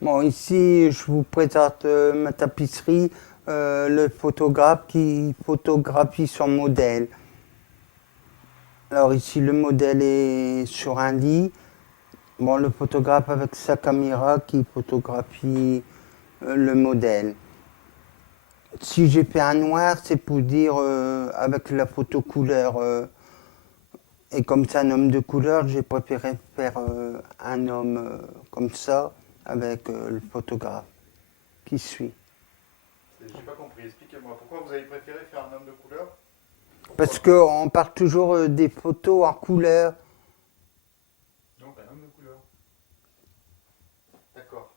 Bon, ici, je vous présente ma tapisserie, le photographe qui photographie son modèle. Alors ici, le modèle est sur un lit. Bon, le photographe avec sa caméra qui photographie le modèle. Si j'ai fait un noir, c'est pour dire avec la photo couleur. Et comme c'est un homme de couleur, j'ai préféré faire un homme comme ça avec le photographe qui suit. J'ai pas compris, expliquez-moi. Pourquoi vous avez préféré faire un homme de couleur? Parce Pourquoi? qu'on part toujours des photos en couleur. Donc un homme de couleur. D'accord.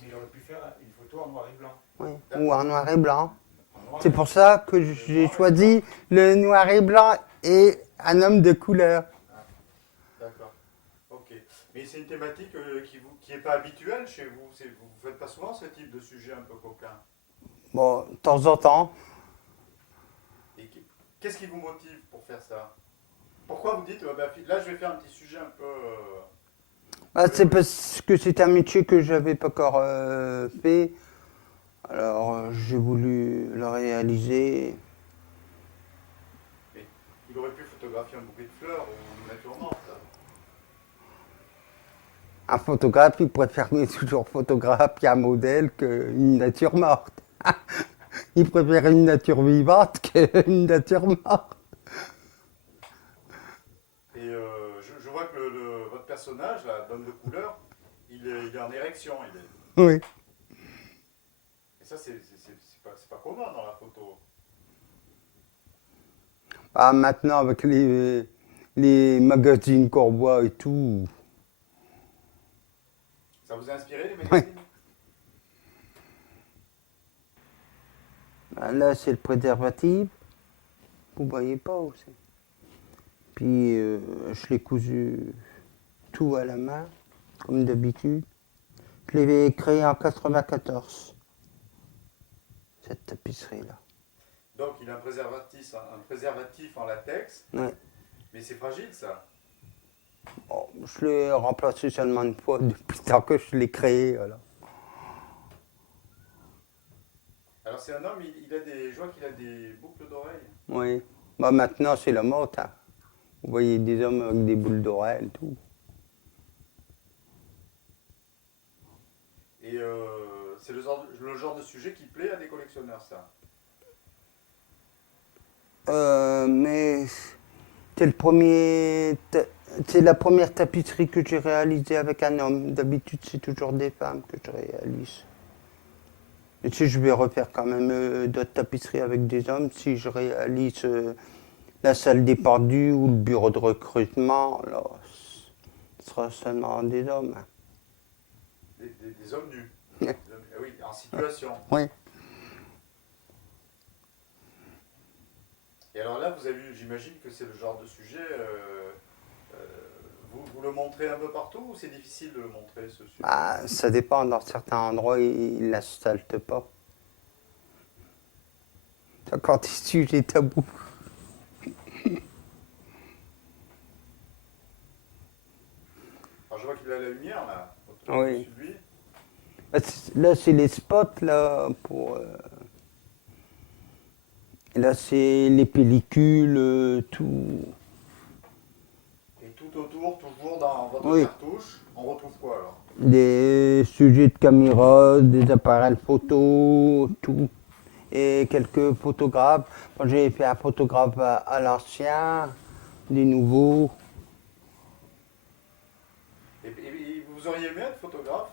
Mais il aurait pu faire une photo en noir et blanc. Oui, ou en D'accord. noir et blanc. En noir C'est et pour blanc. ça que Le j'ai noir et blanc. choisi le noir et blanc et un homme de couleur. Ah, d'accord. Ok. Mais c'est une thématique qui est pas habituelle chez vous. Vous faites pas souvent ce type de sujet un peu coquin. Bon, de temps en temps. Et qu'est-ce qui vous motive pour faire ça? Pourquoi vous dites, bah, là je vais faire un petit sujet un peu. Ah, Oui, c'est oui. parce que c'est un métier que j'avais pas encore fait. Alors j'ai voulu le réaliser. Mais il aurait pu photographier un bouquet de fleurs ou une nature morte. Un photographe, il préfère toujours photographier un modèle qu'une nature morte. Il préfère une nature vivante qu'une nature morte. Et je vois que votre personnage, là, d'homme de couleur, il est en érection. Oui. Et ça, c'est pas commun dans la photo. Ah, maintenant, avec les magazines qu'on voit et tout. Ça vous a inspiré, les Ouais. magazines? Ah, là, c'est le préservatif. Vous voyez pas aussi. Puis, je l'ai cousu tout à la main, comme d'habitude. Je l'ai créé en 94, cette tapisserie-là. Donc, il a un préservatif en latex, Ouais. mais c'est fragile, ça. Bon, je l'ai remplacé seulement une fois depuis le temps que je l'ai créé. Alors. Alors, c'est un homme, je vois qu'il a des boucles d'oreilles. Oui. Bah, maintenant, c'est la mode, hein. Vous voyez des hommes avec des boules d'oreilles et tout. Et c'est le genre de sujet qui plaît à des collectionneurs, ça. Mais c'est le premier, c'est la première tapisserie que j'ai réalisée avec un homme. D'habitude, c'est toujours des femmes que je réalise. Et si je vais refaire quand même d'autres tapisseries avec des hommes, si je réalise la salle des pendus ou le bureau de recrutement, là, ce sera seulement des hommes. Des hommes nus. Oui. Oui, en situation. Oui. Et alors là, vous avez vu, j'imagine que c'est le genre de sujet. Euh, vous le montrez un peu partout ou c'est difficile de le montrer, ce sujet? Bah, ça dépend. Dans certains endroits, ils ne l'installent pas. Quand des sujets tabous. Alors je vois qu'il a la lumière là, Oui. au-dessus de lui. Là, c'est les spots, là, pour... là, c'est les pellicules, tout. Et tout autour, toujours dans votre Oui. cartouche, on retrouve quoi alors? Des sujets de caméra, des appareils photo, tout. Et quelques photographes. Quand j'ai fait un photographe à l'ancien, des nouveaux. Et vous auriez aimé être photographe?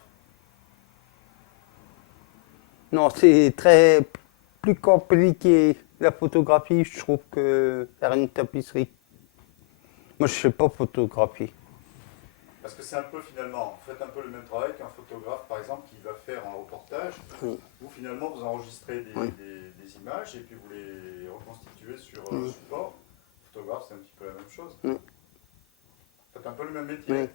Non, c'est très plus compliqué la photographie, je trouve, que faire une tapisserie. Moi, je ne sais pas photographier. Parce que c'est un peu finalement, vous faites un peu le même travail qu'un photographe par exemple qui va faire un reportage. Oui. Vous finalement vous enregistrez Oui. des images et puis vous les reconstituez sur Oui. support. Photographe c'est un petit peu la même chose. Oui. Vous faites un peu le même métier. Oui.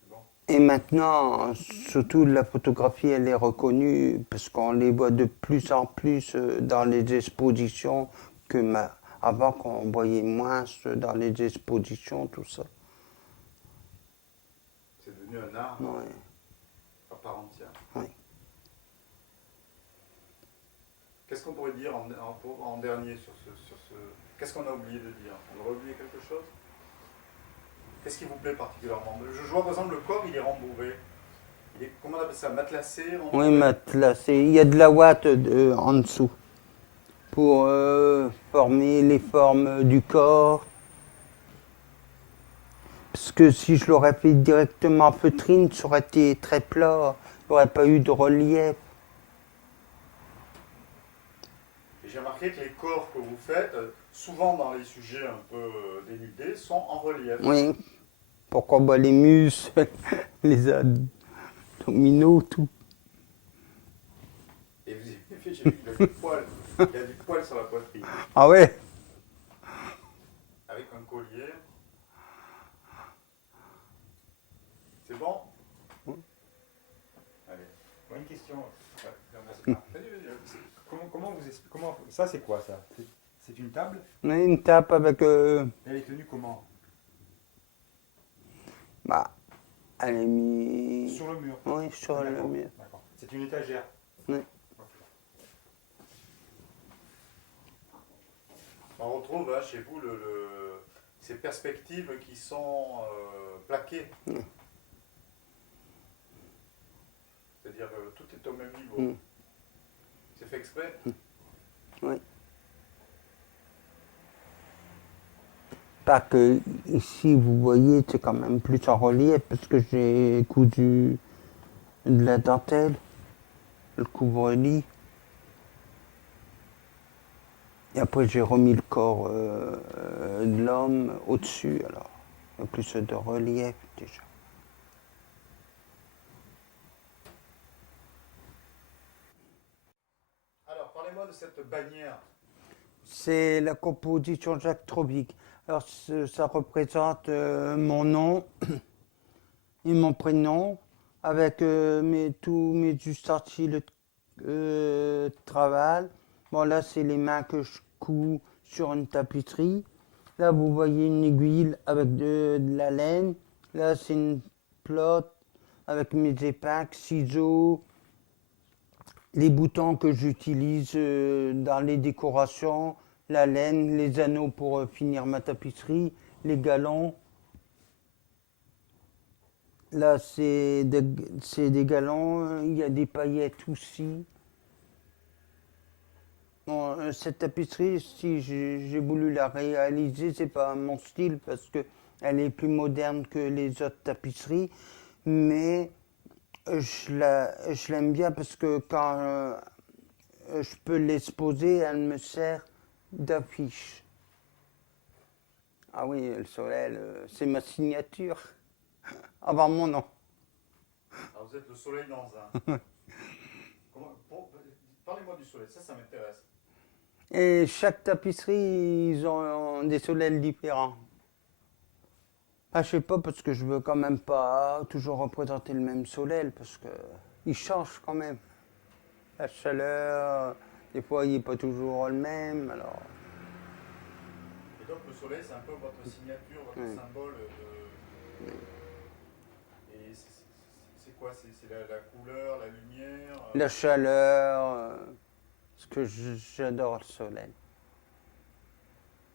C'est bon. Et maintenant, surtout la photographie, elle est reconnue parce qu'on les voit de plus en plus dans les expositions que avant qu'on voyait moins dans les expositions, tout ça. C'est devenu un art Ouais. à part entière. Oui. Qu'est-ce qu'on pourrait dire en dernier sur ce... Qu'est-ce qu'on a oublié de dire? On aurait oublié quelque chose? Qu'est-ce qui vous plaît particulièrement? Je vois par exemple le corps, il est rembourré. Il est, comment on appelle ça? Matelassé? Oui, matelassé. Il y a de la ouate en dessous pour former les formes du corps. Parce que si je l'aurais fait directement en feutrine, ça aurait été très plat. Il n'y aurait pas eu de relief. Et j'ai remarqué que les corps que vous faites, souvent dans les sujets un peu dénudés, sont en relief. Oui. Pourquoi bah, les muscles, les abdominaux, tout. Et vous avez fait, j'ai vu qu'il a du poil. Il a du poil sur la poitrine. Ah ouais? Avec un collier. C'est bon? Allez. Moi, une question. Vas-y, vas-y. Comment ça, c'est quoi ça? C'est une table? On a une table avec... Elle est tenue comment? bah, elle est mise... Sur le mur. Oui, sur le D'accord. mur. D'accord. C'est une étagère. Oui. Ok. On retrouve chez vous ces perspectives qui sont plaquées. Mm. C'est-à-dire que tout est au même niveau. Mm. C'est fait exprès? Oui. Pas que ici, vous voyez, c'est quand même plus en relief parce que j'ai cousu de la dentelle, le couvre-lit. Et après, j'ai remis le corps de l'homme au-dessus, alors. Il y a plus de relief déjà. Alors, parlez-moi de cette bannière. C'est la composition Jacques Trobic. Alors, ça représente mon nom et mon prénom avec tous mes ustensiles de travail. Bon, là, c'est les mains que je couds sur une tapisserie. Là, vous voyez une aiguille avec de la laine. Là, c'est une plotte avec mes épingles, ciseaux, les boutons que j'utilise dans les décorations, la laine, les anneaux pour finir ma tapisserie, les galons. Là, c'est des galons, il y a des paillettes aussi. Bon, cette tapisserie, si j'ai voulu la réaliser, c'est pas mon style parce que elle est plus moderne que les autres tapisseries, mais je l'aime bien parce que quand je peux l'exposer, elle me sert d'affiche. Ah oui, le soleil, c'est ma signature avant mon nom. Alors, vous êtes le soleil dans un. Parlez-moi du soleil, ça m'intéresse. Et chaque tapisserie, ils ont des soleils différents. Ah, je sais pas, parce que je veux quand même pas toujours représenter le même soleil, parce que il change quand même. La chaleur, des fois, il n'est pas toujours le même, alors... Et donc, le soleil, c'est un peu votre signature, votre symbole de. Et c'est quoi? C'est la couleur, la lumière? La chaleur, parce que j'adore le soleil.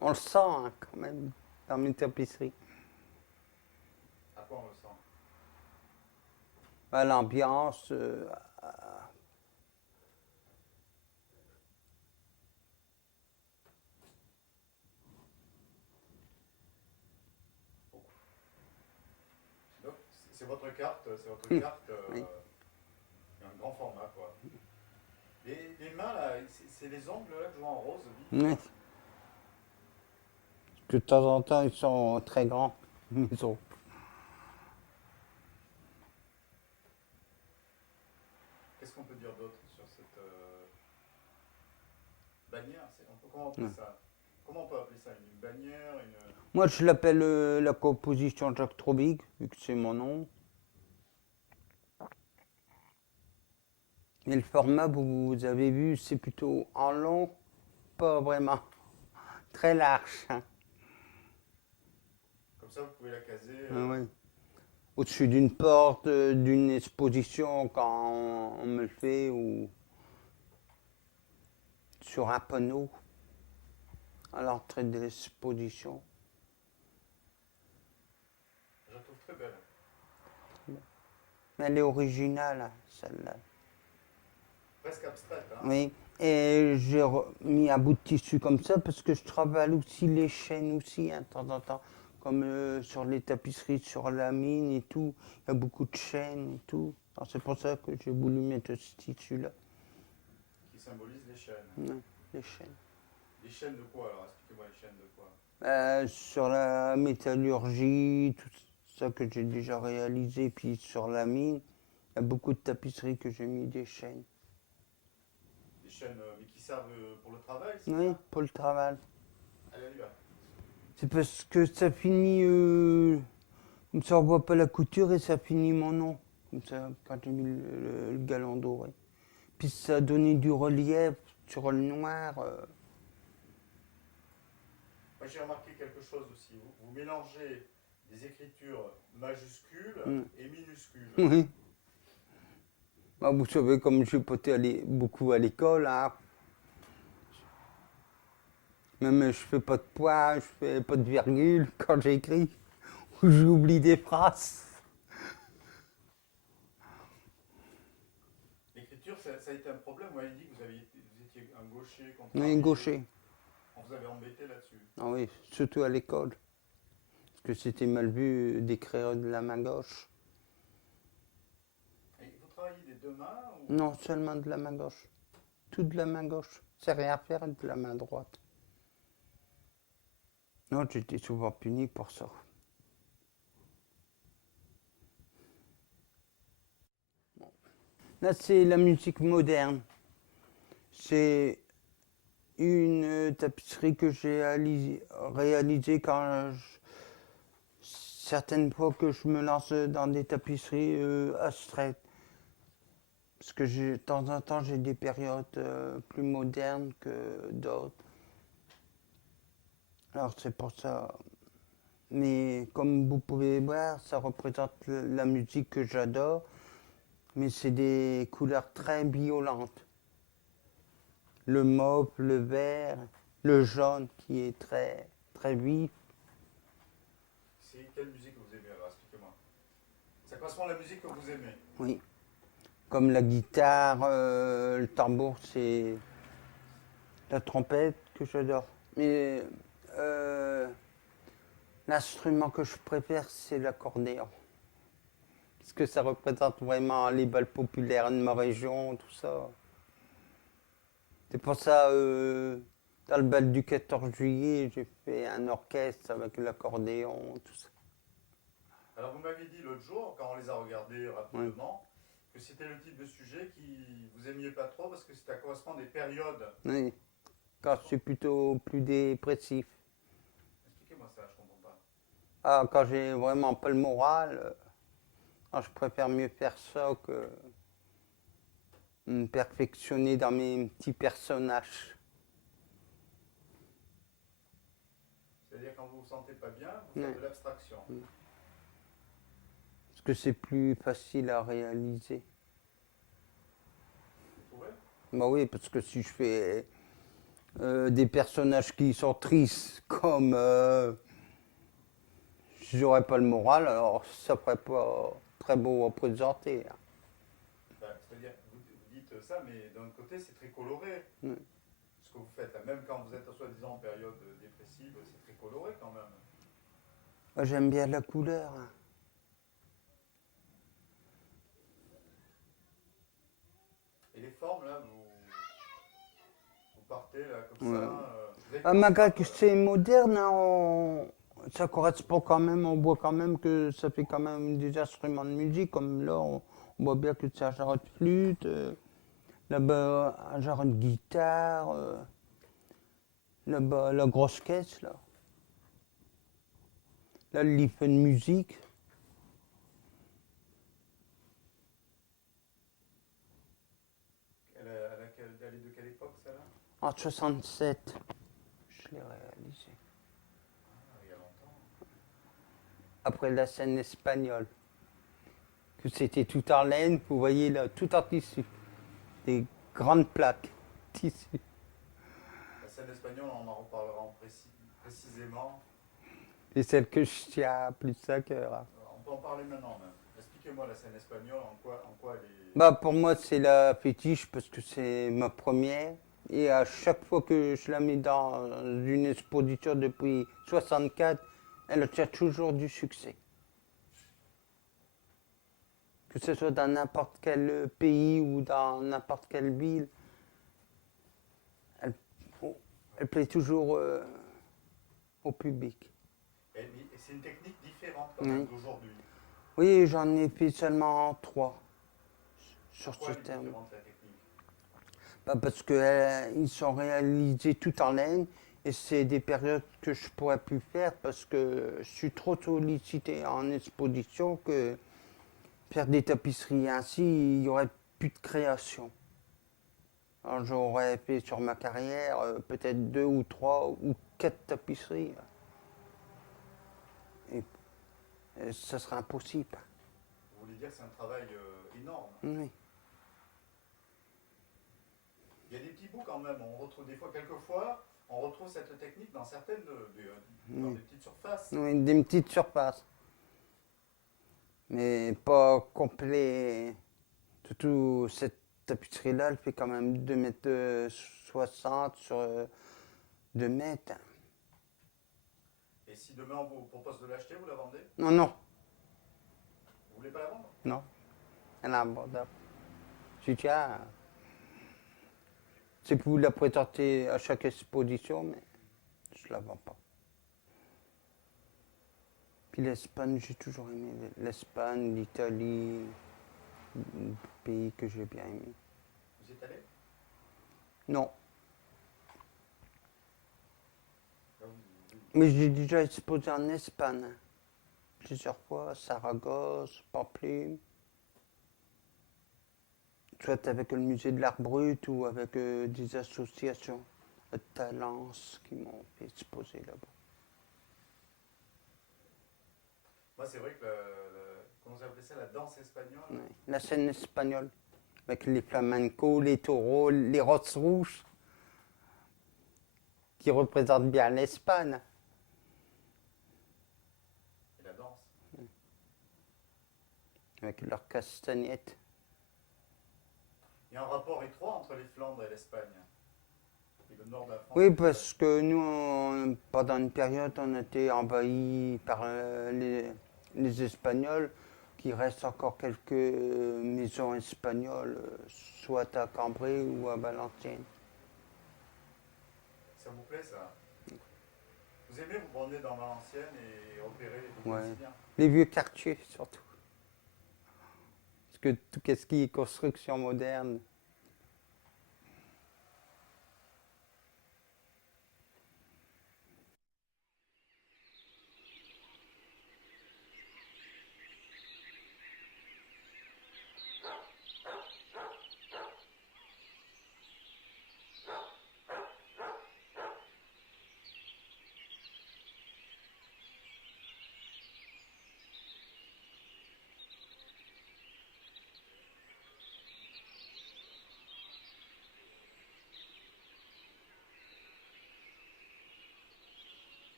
On le sent hein, quand même dans mes tapisseries. À quoi on le sent? À l'ambiance, Donc, c'est votre carte, Oui. un grand format, quoi. Les mains, là, c'est les ongles là, que je vois en rose. oui. De temps en temps, ils sont très grands, mes os. Qu'est-ce qu'on peut dire d'autre sur cette bannière? Comment on appelle ça? Comment on peut appeler ça? Une bannière, une... Moi, je l'appelle la composition Jacques Trobic, vu que c'est mon nom. Et le format, vous avez vu, c'est plutôt en long, pas vraiment. très large. Hein. Comme ça, vous pouvez la caser. Ah oui. Au-dessus d'une porte, d'une exposition quand on me le fait, ou sur un panneau à l'entrée de l'exposition. Je la trouve très belle. Mais elle est originale, hein, celle-là. Presque abstraite. Hein. Oui. Et j'ai mis un bout de tissu comme ça parce que je travaille aussi les chaînes aussi, hein, de temps en temps. Comme sur les tapisseries, sur la mine et tout. Il y a beaucoup de chaînes et tout. Alors c'est pour ça que j'ai voulu mettre ce tissu-là. Qui symbolise les chaînes. Ouais, les chaînes. Les chaînes de quoi alors? Expliquez-moi les chaînes de quoi? Sur la métallurgie, tout ça que j'ai déjà réalisé, puis sur la mine, il y a beaucoup de tapisseries que j'ai mis des chaînes. Des chaînes, mais qui servent pour le travail, c'est Oui, ça? pour le travail. Allez, on y va. C'est parce que ça finit, comme ça on voit pas la couture et ça finit mon nom, comme ça, quand j'ai mis le galon doré. Puis ça a donné du relief sur le noir. Moi, j'ai remarqué quelque chose aussi. Vous mélangez des écritures majuscules Mm. et minuscules. Oui. Bah, vous savez, comme j'ai pas été beaucoup à l'école, hein, même je fais pas de points, je fais pas de virgule quand j'écris, ou j'oublie des phrases. L'écriture, ça a été un problème. Vous m'avez dit que vous étiez un gaucher. Oui, gaucher. On vous avait embêté là-dessus. Ah oui, surtout à l'école. Parce que c'était mal vu d'écrire de la main gauche. Et vous travaillez des deux mains ou... Non, seulement de la main gauche. Tout de la main gauche. C'est rien à faire de la main droite. Non, j'étais souvent puni pour ça. Bon. Là, c'est la musique moderne. C'est une tapisserie que j'ai réalisée certaines fois que je me lance dans des tapisseries abstraites. Parce que de temps en temps, j'ai des périodes plus modernes que d'autres. Alors c'est pour ça. Mais comme vous pouvez voir, ça représente la musique que j'adore. Mais c'est des couleurs très violentes. Le mauve, le vert, le jaune qui est très, très vif. C'est quelle musique que vous aimez alors? Expliquez-moi. Ça correspond à la musique que vous aimez. Oui. Comme la guitare, le tambour, c'est la trompette que j'adore. Mais l'instrument que je préfère, c'est l'accordéon. Parce que ça représente vraiment les bals populaires de ma région, tout ça. C'est pour ça, dans le bal du 14 juillet, j'ai fait un orchestre avec l'accordéon, tout ça. Alors vous m'aviez dit l'autre jour, quand on les a regardés rapidement, que c'était le type de sujet qui vous aimiez pas trop parce que ça correspond à des périodes. Oui, quand je suis plutôt plus dépressif. Expliquez-moi ça, je comprends pas. Ah, quand j'ai vraiment pas le moral, je préfère mieux faire ça que me perfectionner dans mes petits personnages. C'est-à-dire quand vous vous sentez pas bien, vous faites de l'abstraction. Parce que c'est plus facile à réaliser. Vous trouvez? Bah oui, parce que si je fais des personnages qui sont tristes, comme j'aurais pas le moral, alors ça ferait pas très beau à présenter. Hein. Enfin, c'est-à-dire, vous dites ça, mais d'un autre côté, c'est très coloré. Mm. Ce que vous faites là, même quand vous êtes soi-disant en période dépressive, c'est très coloré quand même. Moi, j'aime bien la couleur. Hein. Et les formes là, vous partez là comme Ouais. ça. Vous avez Malgré commencé que par- c'est moderne, hein, ça correspond quand même, on voit quand même que ça fait quand même des instruments de musique, comme là, on voit bien que c'est un genre de flûte, là-bas, un genre de guitare, là-bas, la grosse caisse, là. Là, le livre de musique. Elle est de quelle époque celle-là? En 67, je l'ai réalisé. après la scène espagnole. Que c'était tout en laine, vous voyez là, tout en tissu. Des grandes plaques, tissu. La scène espagnole, on en reparlera précisément. Et celle que je tiens plus à cœur. Hein. On peut en parler maintenant même. Expliquez-moi la scène espagnole, en quoi elle est... Bah pour moi c'est la fétiche parce que c'est ma première. Et à chaque fois que je la mets dans une exposition depuis 64, elle obtient toujours du succès. Que ce soit dans n'importe quel pays ou dans n'importe quelle ville, elle, elle plaît toujours au public. Et c'est une technique différente quand même Oui. d'aujourd'hui. Oui, j'en ai fait seulement 3 sur Pourquoi ce elle est terme. différente la technique? Bah, parce qu'ils sont réalisés tout en laine et c'est des périodes que je pourrais plus faire parce que je suis trop sollicité en exposition que faire des tapisseries ainsi, il n'y aurait plus de création. Alors, j'aurais fait sur ma carrière peut-être 2 ou 3 ou 4 tapisseries. Et ça serait impossible. Vous voulez dire que c'est un travail énorme. Oui. Il y a des petits bouts quand même, on retrouve des fois, quelquefois, on retrouve cette technique dans certaines, dans des petites surfaces. Oui, des petites surfaces. Mais pas complet. Surtout cette tapisserie-là, elle fait quand même 2,60 m sur 2 mètres. Et si demain on vous propose de l'acheter, vous la vendez? Non, non, Vous voulez pas la vendre? non. Elle est abordable. Je tiens. C'est pour la présenter à chaque exposition, mais je la vends pas. Puis l'Espagne, j'ai toujours aimé l'Espagne, l'Italie, pays que j'ai bien aimé. Vous y êtes allé? Non, Là, mais j'ai déjà exposé en Espagne. Plusieurs fois, Saragosse, Pampelune. Soit avec le musée de l'art brut ou avec des associations de Talence qui m'ont fait exposer là-bas. Moi, c'est vrai que, comment vous appelez ça, la danse espagnole? Oui. La scène espagnole, avec les flamencos, les taureaux, les rosses rouges, qui représentent bien l'Espagne. Et la danse? Avec leurs castagnettes. Il y a un rapport étroit entre les Flandres et l'Espagne. Et le nord de la France. Oui, parce que nous, pendant une période, on était envahis par les Espagnols, qui restent encore quelques maisons espagnoles, soit à Cambrai ou à Valenciennes. Ça vous plaît, ça? Vous aimez vous promener dans Valenciennes et repérer les Ouais. quotidiens? Les vieux quartiers surtout. Parce que tout ce qui est construction moderne,